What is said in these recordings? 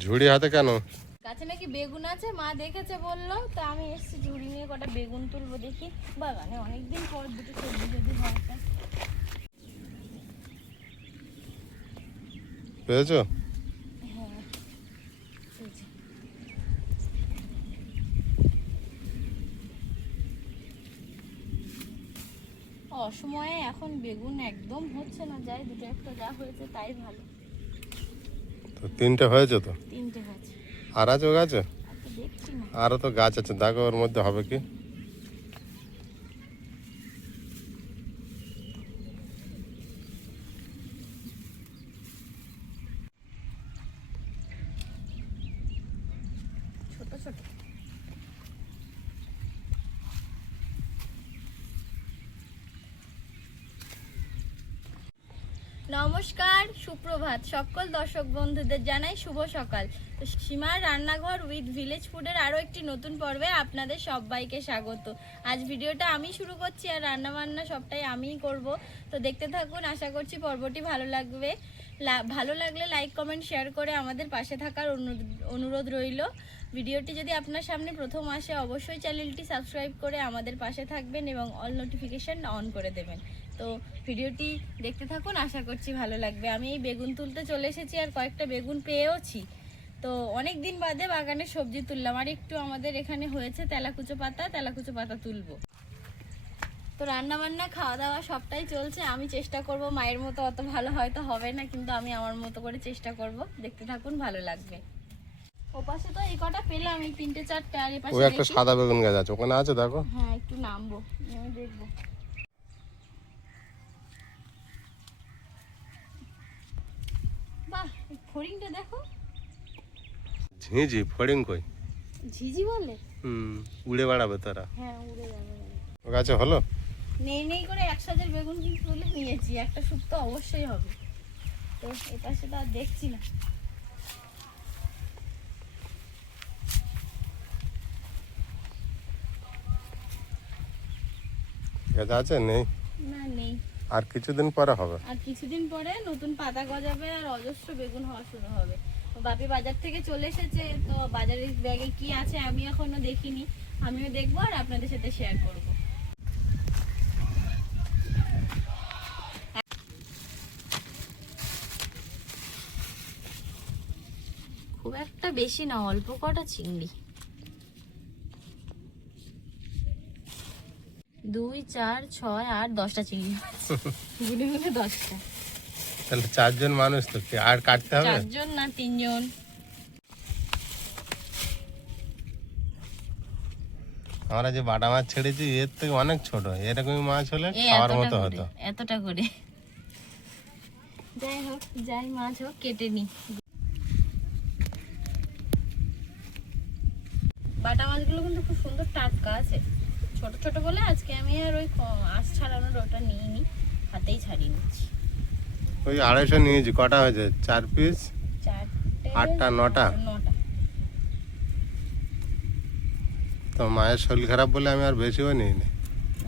ঝুড়ি হাতে কেন? গাছে নাকি বেগুন আছে, মা দেখেছে বললো, তো আমি এসেছি ঝুড়ি নিয়ে কটা বেগুন তুলবো। দেখি বাগানে অনেকদিন পর দুটো সবজি যদি হয়। পেয়েছো? হ্যাঁ, অসময়ে এখন বেগুন একদম হচ্ছে না, যাই দুটো একটা যা হয়েছে তাই ভালো। তো তিনটে হয়েছে তো? তিনটে হয়েছে। আর আছে ও গাছে? দেখছি না। আরও তো গাছ আছে, দেখো ওর মধ্যে হবে কি। ছোট ছোট। নমস্কার, সুপ্রভাত সকল দর্শক বন্ধুদের জানাই শুভ সকাল। তো সীমার রান্নাঘর উইথ ভিলেজ ফুডের আরও একটি নতুন পর্বে আপনাদের সবাইকে স্বাগত। আজ ভিডিওটা আমি শুরু করছি, আর রান্না বান্না সবটাই আমিই করব। তো দেখতে থাকুন, আশা করছি পর্বটি ভালো লাগবে। ভালো লাগলে লাইক কমেন্ট শেয়ার করে আমাদের পাশে থাকার অনুরোধ রইল। ভিডিওটি যদি আপনার সামনে প্রথম আসে, অবশ্যই চ্যানেলটি সাবস্ক্রাইব করে আমাদের পাশে থাকবেন এবং অল নোটিফিকেশান অন করে দেবেন। তো ভিডিওটি দেখতে থাকুন, আশা করছি ভালো লাগবে। আমি এই বেগুন তুলতে চলে এসেছি, আর কয়েকটা বেগুন পেয়েওছি। তো অনেক দিন বাদে বাগানে সবজি তুললাম, আর একটু আমাদের এখানে হয়েছে তেলাকুচো পাতা তুলবো। তো রান্না বান্না খাওয়া দাওয়া সবটাই চলছে। আমি চেষ্টা করব, মায়ের মতো অত ভালো হয়তো হবে না, কিন্তু আমি আমার মতো করে চেষ্টা করব। দেখতে থাকুন, ভালো লাগবে। ওপাশে তো এই কটা পেলাম, এই তিনটে চারটে, আর এপাশে ওই একটা সাদা বেগুন গাছ আছে, ওখানে আছে দেখো। হ্যাঁ, একটু নামবো, আমি দেখবো। বাহ, ফড়িংটা দেখো। ঝিঝি ফড়িং কই? ঝিঝি বলে? উড়ে বেড়াবে তারা। হ্যাঁ, উড়ে যাবে। ও গাছে হলো? নেই করে এক সাজের বেগুন কিন্তু তুলে নিয়েছি, একটা শুক্তো অবশ্যই হবে। তো এটা সেটা দেখছি না। গাছ আছে? নেই না, নেই। আর কিছুদিন পরে হবে। আর কিছুদিন পরে নতুন পাতা গজাবে, আর অজস্র বেগুন হওয়া শুরু হবে। বাপি বাজার থেকে চলে এসেছে, তো বাজারের ব্যাগে কি আছে আমি এখনো দেখিনি। আমিও দেখবো আর আপনাদের সাথে শেয়ার করব। খুব একটা বেশি না, অল্প কটা চিংড়ি। 2, 4, 6, 8, 10টা চিংড়ি। গুনে গুনে 10টা। তাহলে 4 জন মানুষ তো, আর কাটতে হবে? 4 জন না 3 জন। আমরা যে বাটা মাছ ছেড়েছি এর থেকে অনেক ছোট, এরকমই মাছ হলে খাওয়ার মতো হতো। এতটা করে। যাই হোক, যাই মাছ হোক, কেটে নি। বাটা মাছগুলো কিন্তু খুব সুন্দর টাটকা আছে। ছোট ছোট বলে আজকে আমি আর ওই আঁশ ছাড়ানোর ওটা নিইনি, হাতেই ছাড়িয়ে নিচ্ছি। ওই 250 নিয়েছি। কটা হয়েছে? 4 পিস? 4টে 8টা 9টা। তো মায়ের শরীর খারাপ বলে আমি আর বেশিও নিইনি।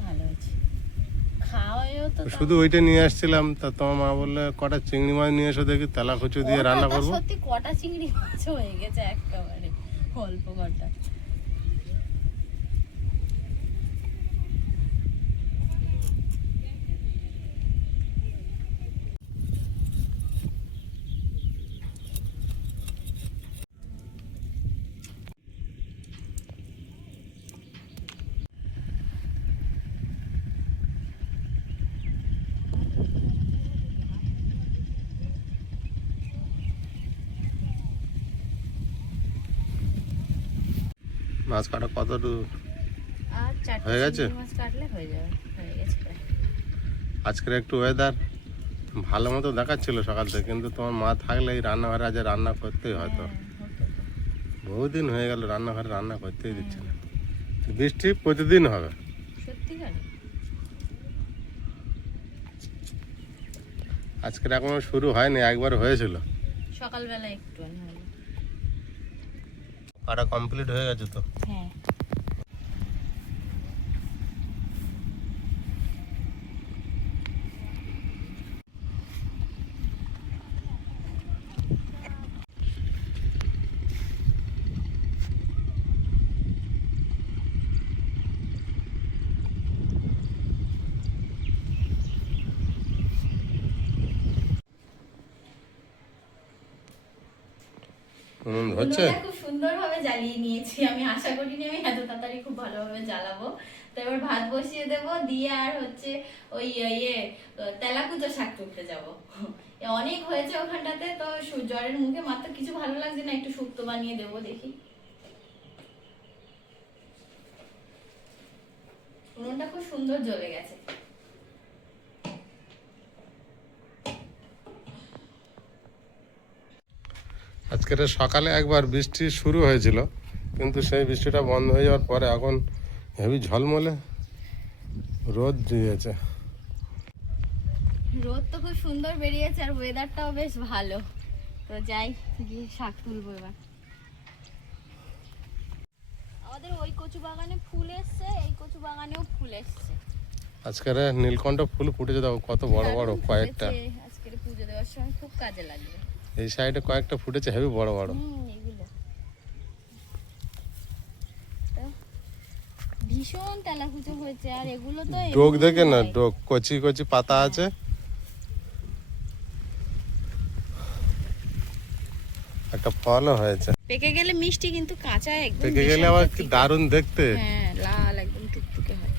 ভালো হয়েছে, খাওয়াও তো। শুধু ওইটা নিয়ে আসছিলাম, তা তোমার মা বললে কটা চিংড়ি মাছ নিয়ে এসো, দেখি তেলাকুচু দিয়ে রান্না করবো। সত্যি কটা চিংড়ি মাছ হয়ে গেছে একেবারে, অল্প কটা। মাছ কাটা কত দূর আর 4টে হয়ে গেছে? মাছ কাটলে হয়ে যাবে, হয়ে গেছে প্রায়। আজকের একটু ওয়েদার ভালো মতো দেখাচ্ছিল সকাল থেকে, কিন্তু তোমার মা থাকলে এই রান্নাঘরে আজ রান্না করতেই হয়তো। বহুদিন হয়ে গেল রান্নাঘরে রান্না করতেই দিচ্ছে না। বৃষ্টি প্রতিদিন হবে সত্যিকার। আজকের এখনো শুরু হয়নি, একবার হয়েছিল সকালবেলা একটু হলো। কাটা কমপ্লিট হয়ে গেছে তো? হ্যাঁ। হচ্ছে উনুনটা খুব সুন্দরভাবে জ্বালিয়ে নিয়েছি, আমি আশা করিনি আমি এত তাড়াতাড়ি খুব ভালোভাবে জ্বালাবো। তো এবার ভাত বসিয়ে দেবো, দিয়ে আর হচ্ছে ওই তেলাকুচো শাক তুলতে যাবো। অনেক হয়েছে ওখানটাতে, তো জ্বরের মুখে মাত্র কিছু ভালো লাগছে না, একটু শুক্তো বানিয়ে দেবো দেখি। উনুনটা খুব সুন্দর জ্বলে গেছে। আজকের সকালে একবার বৃষ্টি শুরু হয়েছিল, কিন্তু সেই বৃষ্টিটা বন্ধ হয়ে যাওয়ার পরে এখন হেভি ঝলমলে রোদ দিয়েছে। রোদ তো খুব সুন্দর বেরিয়েছে আর ওয়েদারটাও বেশ ভালো। তো যাই গিয়ে শাক তুলবো এবার। আমাদের ওই কচু বাগানে ফুল এসছে, এই কচু বাগানেও ফুল এসছে। আজকের নীলকণ্ঠ ফুল ফুটেছে, দেখো কত বড় বড় কয়েকটা। আজকের পুজো দেওয়ার সময় খুব কাজে লাগবে। এই সাইডে কয়েকটা ফুটেছে হেভি বড় বড়। এগুলো ভীষণ তেলাকুচো হয়েছে, আর এগুলো তো ডোক দেখে না, ডোক কচি কচি পাতা আছে। একটা ফলও হয়েছে, পেকে গেলে মিষ্টি, কিন্তু কাঁচা একদম পেকে গেলে আবার কি দারুণ দেখতে। হ্যাঁ, লাল একদম টুকটুকে হয়।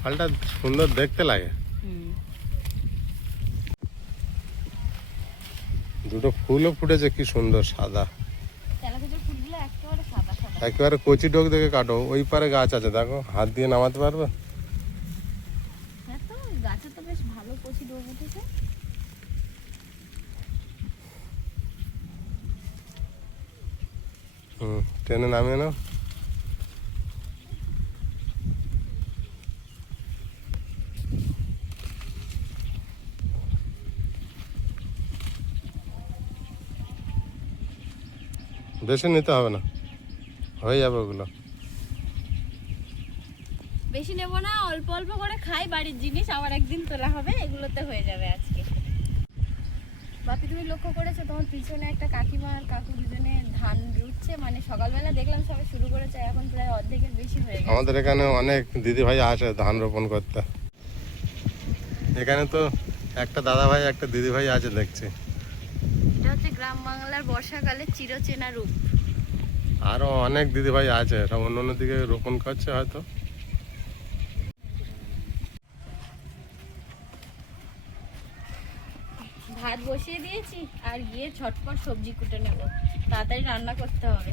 ফলটা সুন্দর দেখতে লাগে। দুটো ফুলও ফুটেছে কি সুন্দর সাদা, তেলাকুচোর ফুলগুলো একেবারে সাদা সাদা। একেবারে কচি ডোক দেখে কাটো। ওই পারে গাছ আছে, দেখো হাত দিয়ে নামাতে পারবে। হ্যাঁ, তো গাছে তো বেশ ভালো কচি ডোক উঠেছে। টেনে নামিয়ে নাও। বেশি নিতে হবে না, হয়ে যাবে ওগুলো। বেশি নেব না, অল্প অল্প করে খাই, বাড়ির জিনিস আবার একদিন তোলা হবে, এগুলোতে হয়ে যাবে আজকে। বাপি, তুমি লক্ষ্য করেছো তোমার পিছনে একটা কাকিমা আর কাকু দুজনে ধান রুটছে? মানে সকালবেলা দেখলাম সবাই শুরু করেছে, এখন প্রায় অর্ধেকের বেশি হয়ে গেছে। আমাদের এখানে অনেক দিদি ভাই আসে ধান রোপণ করতে। এখানে তো একটা দাদা ভাই একটা দিদি ভাই আছে দেখছি। এটা হচ্ছে গ্রাম বাংলার বর্ষাকালে চিরচেনা রূপ। আরো অনেক দিদি ভাই আছে, সব অন্য অন্য দিকে রোপণ করছে হয়তো। ভাত বসিয়ে দিয়েছি, আর গিয়ে ঝটপট সবজি কুটে নেব, তাড়াতাড়ি রান্না করতে হবে।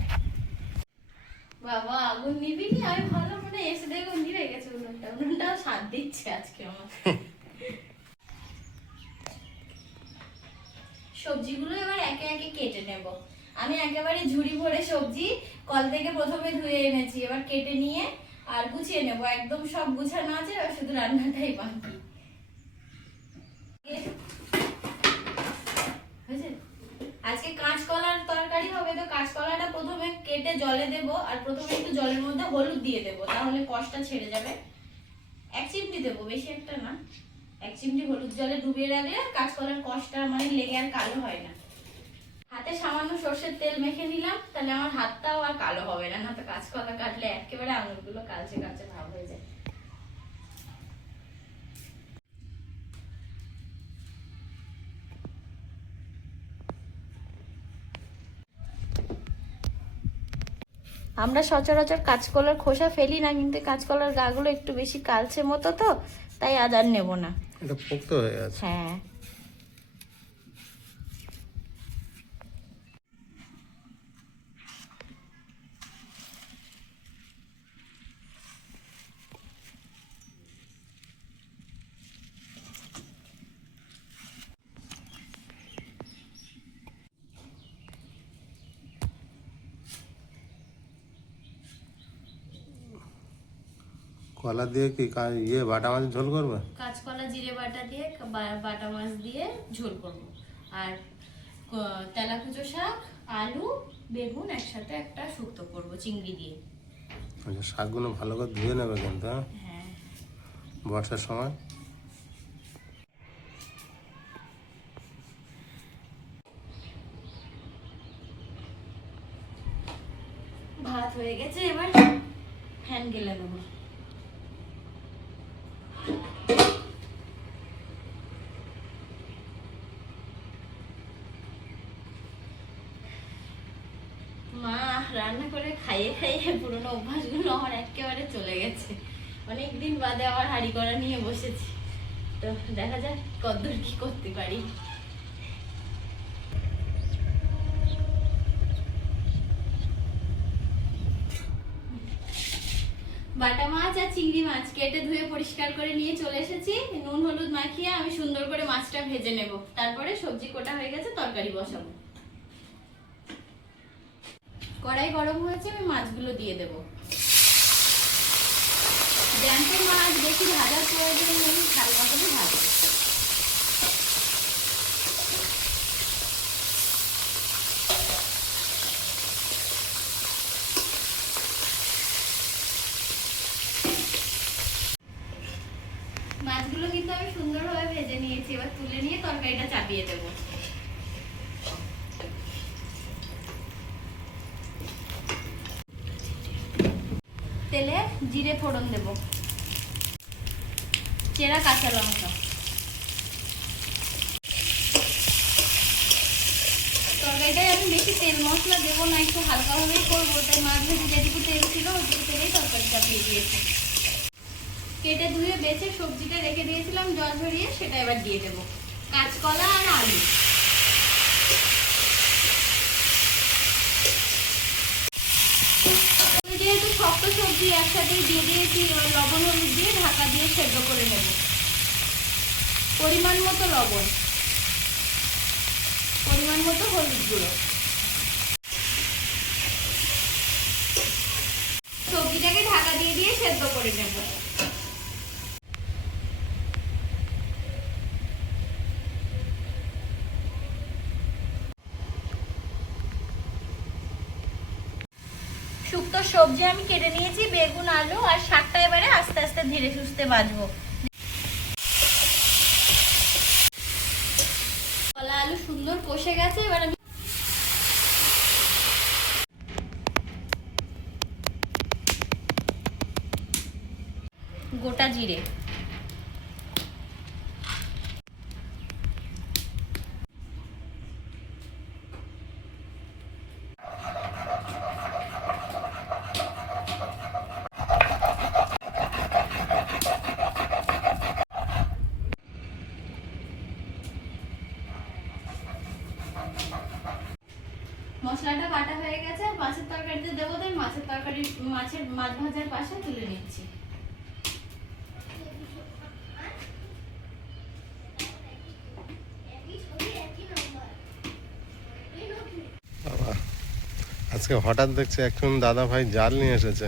বাবা, আগুন নিবিনি? আমি ভালো মনে এসে দেখো নিভে গেছে উনুনটা। উনুনটাও স্বাদ দিচ্ছে আজকে আমার। সবজিগুলো এবার একে একে কেটে নেব। আমি একেবারে ঝুড়ি ভরে সবজি কল থেকে প্রথমে ধুয়ে এনেছি, এবার কেটে নিয়ে আর গুছিয়ে নেব। একদম সব গুছানো আছে, এবার শুধু রান্নাটাই বাকি। আজকে কাঁচকলার তরকারি হবে, তো কাঁচকলাটা প্রথমে কেটে জলে দেব, আর প্রথমে একটু জলের মধ্যে হলুদ দিয়ে দেব, তাহলে কষটা ছেড়ে যাবে। 1 চিমটি দেবো, বেশি একটা না। 1 চিমটি হলুদ জলে ডুবিয়ে রাখলে কাঁচকলার কষটা মানে লেগে আর কালো হয় না। হাতে সামান্য সর্ষের তেল মেখে নিলাম, তাহলে আমার হাতটাও আর কালো হবে না। না তো কাঁচকলা কাটলে একেবারে আঙুলগুলো কালচে কালচে ভাব হয়ে যায়। আমরা সচরাচর কাঁচকলার খোসা ফেলি না, কিন্তু কাঁচকলার গাগুলো একটু বেশি কালচে মতো, তো তাই আজ আর নেব না। এটা পোক্ত হয়ে গেছে। হ্যাঁ, কলা দিয়ে কি ইয়ে বাটা মাছ ঝোল করবে? কাঁচকলা জিরে বাটা দিয়ে বাটা মাছ দিয়ে ঝোল করব। আর তেলাকুচো শাক, আলু, বেগুন একসাথে একটা শুক্তো করব চিংড়ি দিয়ে। আচ্ছা, শাকগুলো ভালো করে ধুয়ে নেবে কিন্তু, হ্যাঁ, হ্যাঁ, বর্ষার সময়। ভাত হয়ে গেছে, এবার ফ্যান গেলে নেবো। রান্না করে খাইয়ে খাইয়ে পুরোনো অভ্যাসগুলো আমার একেবারে চলে গেছে। অনেকদিন বাদে আবার হাঁড়ি করা নিয়ে বসেছি, তো দেখা যাক কতদূর কি করতে পারি। বাটা মাছ আর চিংড়ি মাছ কেটে ধুয়ে পরিষ্কার করে নিয়ে চলে এসেছি। নুন হলুদ মাখিয়ে আমি সুন্দর করে মাছটা ভেজে নেব, তারপরে সবজি কোটা হয়ে গেছে, তরকারি বসাবো। কড়াই গরম হয়েছে, আমি মাছগুলো দিয়ে দেব। জ্যান্ত মাছ বেশি ভাজার প্রয়োজন নেই, হালকা করে ভাজবো। মাছগুলো কিন্তু আমি সুন্দরভাবে ভেজে নিয়েছি, এবার তুলে নিয়ে তরকারিটা চাপিয়ে দেব। তেলে জিরে ফোড়ন দেব, চেরা কাঁচা লঙ্কা। তরকারিটায় আমি বেশি তেল মশলা দেবো না, একটু হালকাভাবেই করবো, তাই মাছ ভেজে যেটুকু তেল ছিল ওইটুকু তেলেই তরকারি চাপিয়ে দিয়েছি। কেটে ধুয়ে বেছে সবজিটা রেখে দিয়েছিলাম জল ঝরিয়ে, সেটা এবার দিয়ে দেবো। কাঁচকলা আর আলু। যেহেতু শক্ত সবজি একসাথেই দিয়ে দিয়েছি, লবণ হলুদ দিয়ে ঢাকা দিয়ে সেদ্ধ করে নেব। পরিমাণ মতো লবণ, পরিমাণ মতো হলুদ গুঁড়ো। সবজিটাকে ঢাকা দিয়ে দিয়ে সেদ্ধ করে নেব। শুক্তো সবজি আমি কেটে নিয়েছি, বেগুন আলু আর শাকটা এবারে আস্তে আস্তে ধীরে সুস্থে ভাজবো। কলা আলু সুন্দর কষে গেছে, এবার আমি গোটা জিরে, মশলাটা বাটা হয়ে গেছে। মাছের তরকারিতে দেবো, তাই মাছ ভাজার পাশে তুলে নিচ্ছি। বাবা, আজকে হঠাৎ দেখছি একজন দাদা ভাই জাল নিয়ে এসেছে,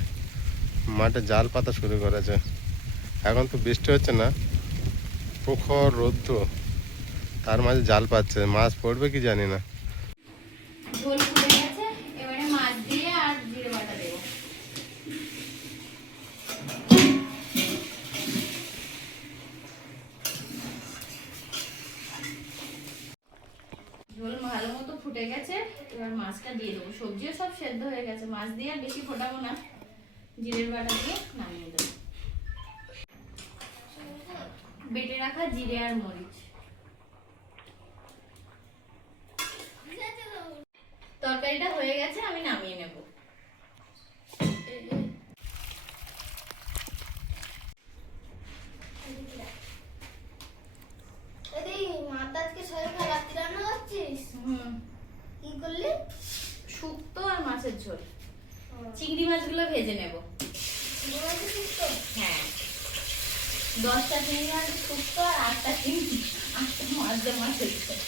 মাঠে জাল পাতা শুরু করেছে। এখন তো বৃষ্টি হচ্ছে না, প্রখর রৌদ্র, তার মাঝে জাল পাচ্ছে। মাছ পড়বে কি জানি না। ঝোল ফুটে গেছে, এবারে মাছ দিয়ে আর জিরে বাটা দেবো। ঝোল ভালো মতো ফুটে গেছে, এবার মাছটা দিয়ে দেবো। সবজিও সব সেদ্ধ হয়ে গেছে, মাছ দিয়ে আর বেশি ফোটাবো না, জিরের বাটা দিয়ে নামিয়ে দেবো। বেটে রাখা জিরে আর মরিচ। তরকারিটা হয়ে গেছে, আমি নামিয়ে নেব। শুক্তো আর মাছের ঝোল। চিংড়ি মাছগুলো ভেজে নেব। হ্যাঁ, 10টা চিংড়ি মাছ শুক্তো আর 8টা মাছের ঝোল।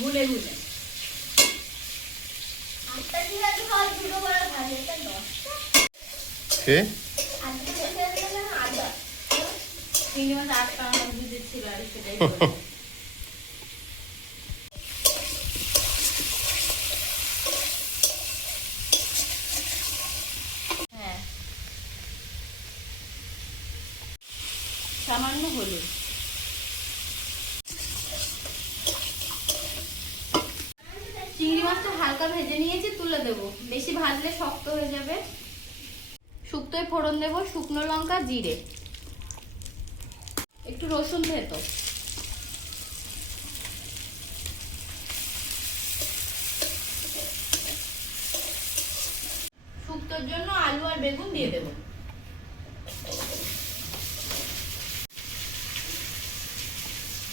গুলে গুলে চিংড়ি মাছ 8টা ছিল আর সেটাই সামান্য হলুদ। চিংড়ি মাছটা হালকা ভেজে নিয়েছি, তুলে দেবো, বেশি ভাজলে শক্ত হয়ে যাবে। শুক্তোয় ফোড়ন দেবো, শুকনো লঙ্কা, জিরে, একটু রসুন থেতো, সেদ্ধর জন্য আলু আর বেগুন দিয়ে দেবো।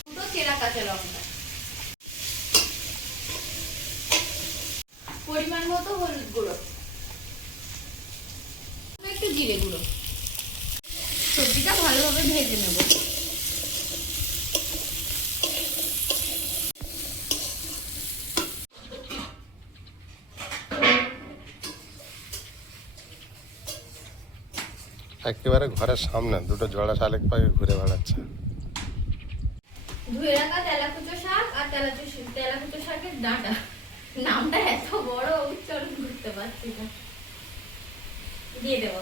দুটো চেরা কাঁচা লঙ্কা, পরিমাণ মতো হলুদ গুঁড়ো, একটু জিরে গুঁড়ো। সবজিটা ভালোভাবে ভেজে নেব। একেবারে ঘরের সামনে দুটো জোড়া শালিক পাখি ঘুরে বেড়াচ্ছে। ধুয়ে রাখা তেলাকুচো শাক আর তেলাকুচো শাকের ডাঁটা, নামটা এত বড় উচ্চারণ করতে পারছি না, দিয়ে দেব।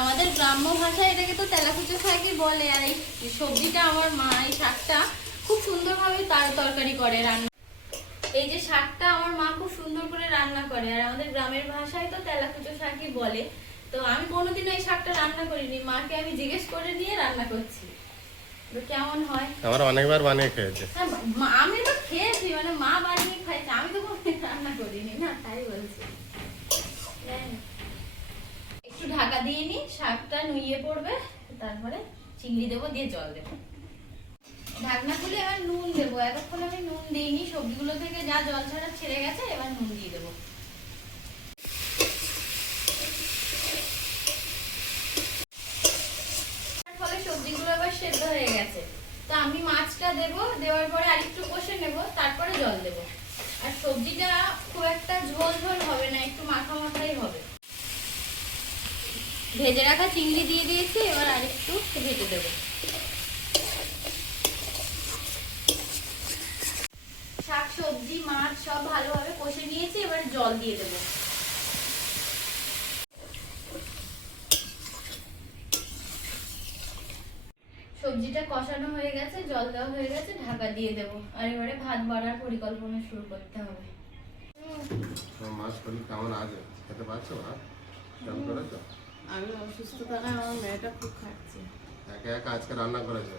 আমাদের গ্রাম্য ভাষায় এটাকে তো তেলাকুচো শাকই বলে। আর এই সবজিটা আমার মা, এই শাকটা খুব সুন্দরভাবে তরকারি করে, রান্না। এই যে শাকটা আমার মা খুব সুন্দর করে রান্না করে, আর আমাদের গ্রামের ভাষায় তো তেলাকুচো শাকই বলে। তো আমি কোনোদিন এই শাকটা রান্না করিনি, মাকে আমি জিজ্ঞেস করে নিয়ে রান্না করছি তো কেমন হয়। আমরা অনেকবার বানিয়ে খেয়েছি। হ্যাঁ, আমি তো খেয়েছি, মানে মা বানিয়ে খাইছে, আমি তো কোনোদিন রান্না করিনি না, তাই বলছি। একটু ঢাকা দিয়ে নি, শাকটা নুইয়ে পড়বে, তারপরে চিংড়ি দেবো, দিয়ে জল দেবো। ঢাকনা খুলে এবার নুন দেবো। এতক্ষণ আমি নুন দিইনি, সবজিগুলো থেকে যা জল ছাড়া ছেড়ে গেছে, এবার নুন দিয়ে দেবো। ফলে সবজিগুলো এবার সেদ্ধ হয়ে গেছে। তো আমি মাছটা দেবো, দেওয়ার পরে আরেকটু কষে নেব, তারপরে জল দেবো। আর সবজিটা খুব একটা ঝোল ঝোল হবে না, একটু মাখা মাখাই হবে। ভেজে রাখা চিংড়ি দিয়ে দিয়েছি, এবার আরেকটু ভেজে দেবো। শাক সবজি মাছ সব ভালোভাবে কষে নিয়েছি, এবার জল দিয়ে দেবো। সবজিটা কষানো হয়ে গেছে, জল দেওয়া হয়ে গেছে, ঢাকা দিয়ে দেবো। আর এবারে ভাত বাড়ার পরিকল্পনা শুরু করতে হবে। মাছ শরীর কেমন আছে, খেতে পারছো ভাত? কেমন করেছো? আমি অসুস্থ থাকায় আমার মেয়েটা খুব খাচ্ছে। একা একা আজকে রান্না করেছো?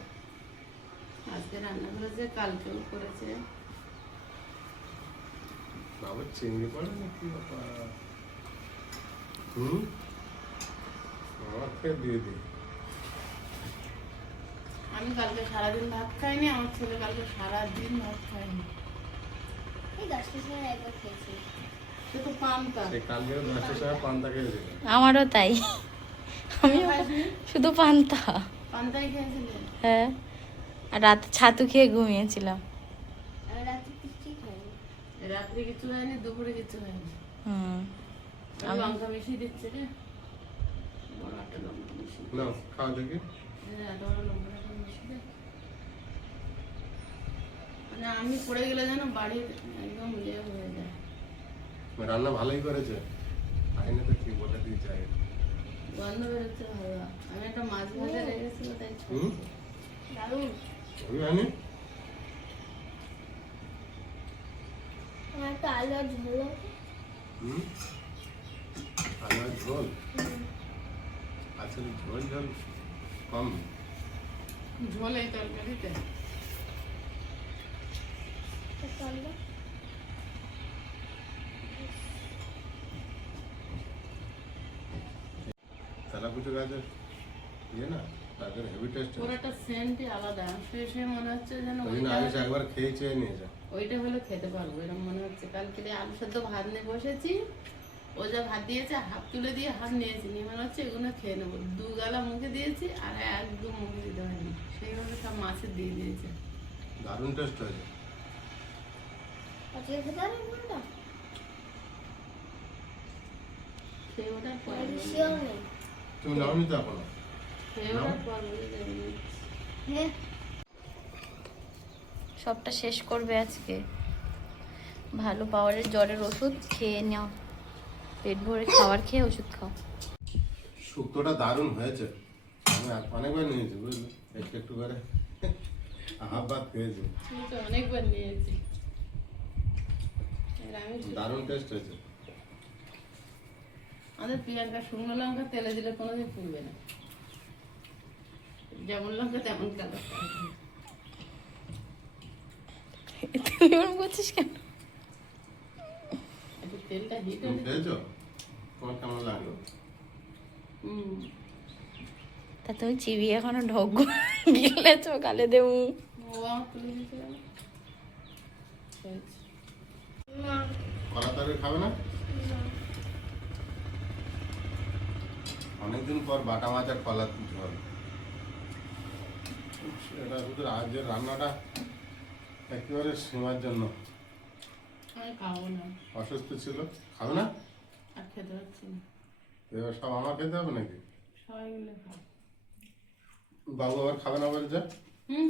আজকে রান্না করেছে, কালকেও করেছে। বাবু চিংড়ি পড়ে না কি ব্যাপার? আমাকে দিয়ে দিই। আমি কালকে সারাদিন ভাত খাইনি, আমার ছেলে কালকে সারাদিন ভাত খায়নি। সে তো পান্তা। সেই কালকে 10টার সময় পান্তা খেয়েছিল। আমারও তাই, আমি শুধু পান্তা। পান্তাই খেয়েছিলেন? হ্যাঁ, আর রাতে ছাতু খেয়ে ঘুমিয়েছিলাম। রাত্রে কিছু হয়নি, দুপুরে কিছু হয়নি। লঙ্কা মিশিয়ে দিচ্ছে রে, বড় একটা লঙ্কা মিশিয়ে। না খাওয়া দেখি। বড় লঙ্কাটা মিশিয়ে দে। মানে আমি পড়ে গেলে যেন বাড়ির একদম ইয়ে হয়ে যায়। রান্না ভালোই করেছে, আইনে তো কি বলে দিয়ে চাই। গন্ধ বেরোচ্ছে ভালো। আমি একটা মাছ ভাজা রেখেছিল, তাই দারুণ। ওই আনি একটা আলু আর ঝোল। আলু আর ঝোল। আসলে ঝোল ঝোল কম। ঝোল এই তরকারিতে তেলাকুচো গাছের ইয়ে না, তাদের হেভি টেস্ট। ওর একটা সেন্টই আলাদা, সে মনে হচ্ছে যেন ওই দিন আয়ুষ একবার খেয়ে চেয়ে নিয়েছে। ওইটা হলে খেতে পারবো এরকম মনে হচ্ছে। কালকে আলু সেদ্ধ ভাত নিয়ে বসেছি, ও যা ভাত দিয়েছে হাফ তুলে দিয়ে হাফ নিয়েছি, নিয়ে মনে হচ্ছে এগুলো খেয়ে নেবো। দু গালা মুখে দিয়েছি আর একদম মুখে দিতে হয়নি, সেইভাবে সব মাছে দিয়ে দিয়েছে। দারুণ টেস্ট হয়েছে। সেই ওটার পরে তুমি নাওনি তো এখনো? সেই ওটার পর সবটা শেষ করবে আজকে। ভালো পাওয়ারের জ্বরের ওষুধ খেয়ে নাও, পেট ভরে খাবার খেয়ে ওষুধ খাও। শুক্তোটা দারুণ হয়েছে, আমি অনেকবার নিয়েছি বুঝলি, একটু একটু করে হাফ ভাত খেয়েছি। অনেকবার নিয়েছি, দারুণ টেস্ট হয়েছে। আমাদের প্রিয়াঙ্কা শুকনো লঙ্কা তেলে দিলে কোনোদিন ফুলবে না, যেমন লঙ্কা তেমন কালার। তুই ওরকম করছিস কেন? তেলটা হিট তুমি হলে খেয়েছো? তোমার কেমন লাগলো? হুম তা তুমি চিবিয়ে এখনো ঢোক গিলেছো গালে দেবো। ও আমার তুলে দিতে গেল। কলা তরকারি খাবে না? অনেকদিন পর বাটা মাছ আর কলা ঝোল। এটা শুধু আজকের রান্নাটা একেবারে সীমার জন্য। আমি খাবো না, অসুস্থ ছিল, খাবে না? আর খেতে পারছি না। এবার সব আমার খেতে হবে নাকি? সবাই মিলে খাবো। বাবু আবার খাবে না বলছে? হুম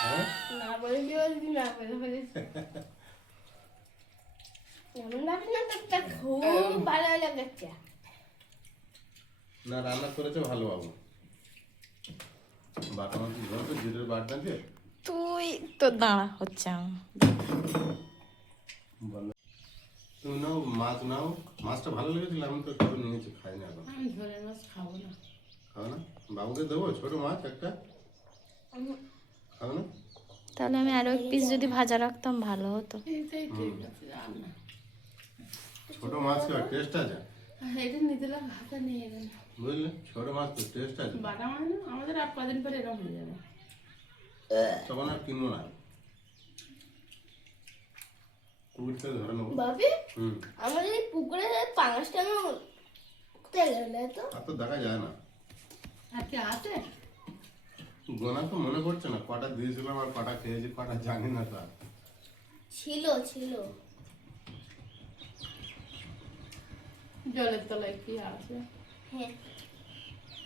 হ্যাঁ? না বলে কি বলছি, না বলে বলেছি। এমন ভাবে না তোরটা খুব ভালো লেগেছে। না, রান্না করেছে ভালো বাবু। বাটা মাছ ঝোল তো জিরের বাটনা দিয়ে তুই তো দাঁড়া হচ্ছে আমার। বলো। তুমি নাও, মাছ নাও। মাছটা ভালো লেগেছিল, আমি তো কেবল নিয়েছি, খাই না এখন। আমি ঝোলের মাছ খাবো না। খাবে না? বাবুকে দেবো ছোট মাছ একটা? খাবে না? তাহলে আমি আরো এক পিস যদি ভাজা রাখতাম ভালো হতো। এইটাই ঠিক আছে, রান্না। ছোট মাছ কি টেস্ট আছে? এটা নিতে লাগ হাতে নিয়ে গেল। বুঝলে, ছোট মাছ তো টেস্ট আছে। বাটা মানে না, আমাদের আর কদিন পরে এরকম হয়ে যাবে। তখন আর কিনবো না, পুকুর থেকে ধরে নেবো। বাবি, হুম, আমাদের এই পুকুরে পাঙাশ কেন কোথায় গেল তো? আর তো দেখা যায় না। আর কি আছে? গোনা তো মনে পড়ছে না, কটা দিয়েছিলাম আর কটা খেয়েছি, কটা জানি না তো আর। ছিল ছিল। জলের তলায় কি আছে? হ্যাঁ,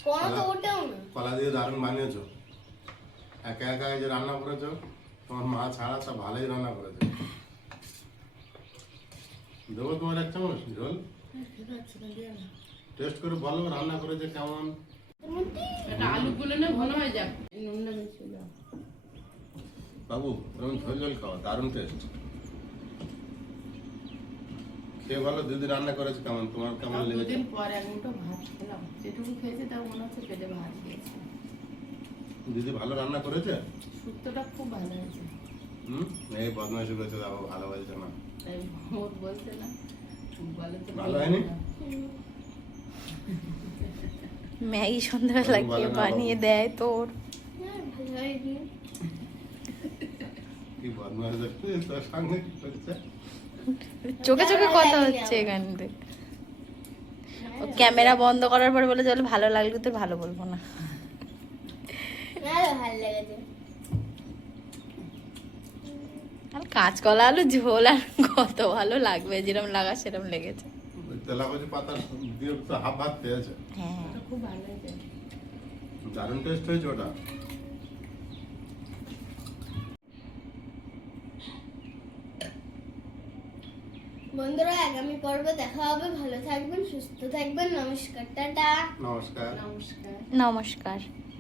কোনো তো ওটাও না। কলা দিয়ে দারুণ বানিয়েছো। একা একা এই যে রান্না করেছো, তোমার মা ছাড়া সব ভালোই রান্না করেছো। দেবো তোমার এক চামচ ঝোল? ঠিক আছে, দিয়ে না। টেস্ট করে বলো রান্না করেছে কেমন। এটা আলুগুলো না ঘন হয়ে যাক, নুনটা বেশি দাও। বাবু তুমি ঝোল ঝোল খাও, দারুণ টেস্ট। খেয়ে ভালো দিদি রান্না করেছে কেমন, তোমার কেমন লেগেছে? দুদিন পর এক মুঠো ভাত খেলাম, যেটুকু খেয়েছি তাও মনে হচ্ছে পেটে ভাত খেয়েছি। দিদি ভালো রান্না করেছে? শুক্তোটা খুব ভালো হয়েছে। হুম, এই বদমাইশি করেছে, বাবু ভালো বলছে না। তাই ওর বলছে না, বলে তো ভালো হয়নি? ম্যাগি সন্ধ্যাবেলা বলে কে না বানিয়ে বাবু। দেয় তোর? হ্যাঁ, ভালো হয়নি। কি বদমাইশ দেখতে তোর সঙ্গে কি করছে? চোখে চোখে কথা হচ্ছে এখান থেকে। ও ক্যামেরা বন্ধ করার পর বলে চল ভালো লাগলে তোর ভালো বলবো না। ভালো লেগেছে। আর কাঁচকলা আলু ঝোল আর কত ভালো লাগবে, যেরকম লাগা সেরকম লেগেছে। ওই তেলাকুচি পাতা দিয়ে তো হাফ ভাত পেয়েছে, হ্যাঁ, ওটা খুব ভালো হয়েছে। দারুণ টেস্ট হয়েছে ওটা। বন্ধুরা, আগামী পর্বে দেখা হবে। ভালো থাকবেন, সুস্থ থাকবেন। নমস্কার, টাটা। নমস্কার। নমস্কার। নমস্কার।